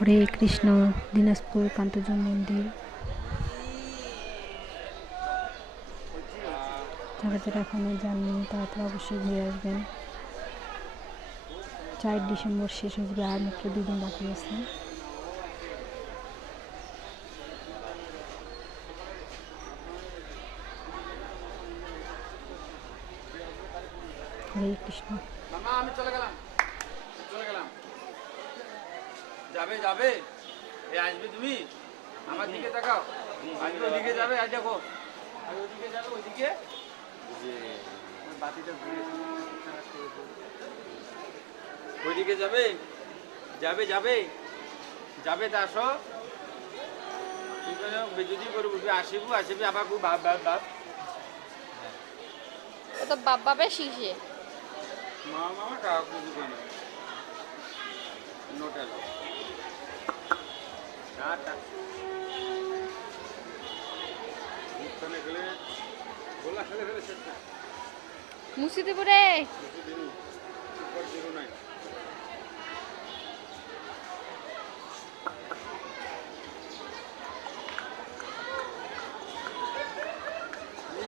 হরে কৃষ্ণ। দিনাজপুর কান্তজন মন্দির, যারা যারা এখনো যাননি তারা তো অবশ্যই ঘুরে আসবেন। 4 ডিসেম্বর শেষ হয়ে যাবে, আর মাত্র 2 দিন বাকি আছে। হরে কৃষ্ণ। মামা আমি চলে গেলাম, চলে গেলাম। যাবে যাবে, এই আসবে তুমি আমার দিকে তাকাও। আসবে ওদিকে যাবে, আর দেখো আর ওদিকে যাবে, ওইদিকে যে বাতিটা ঘুরে ওইদিকে যাবে, যাবে যাবে যাবে তা আসো। যদি করবো আসিবু আসিবি আবার খুব ভাব ভাব ভাব ও তো বাবা শিখে মামা কাকু দোকানে নোটেল টাটা দোকানে গেলে বলা খেলে ফেলে শেষ মুসিদপুরে দিন উপর দিন নাই।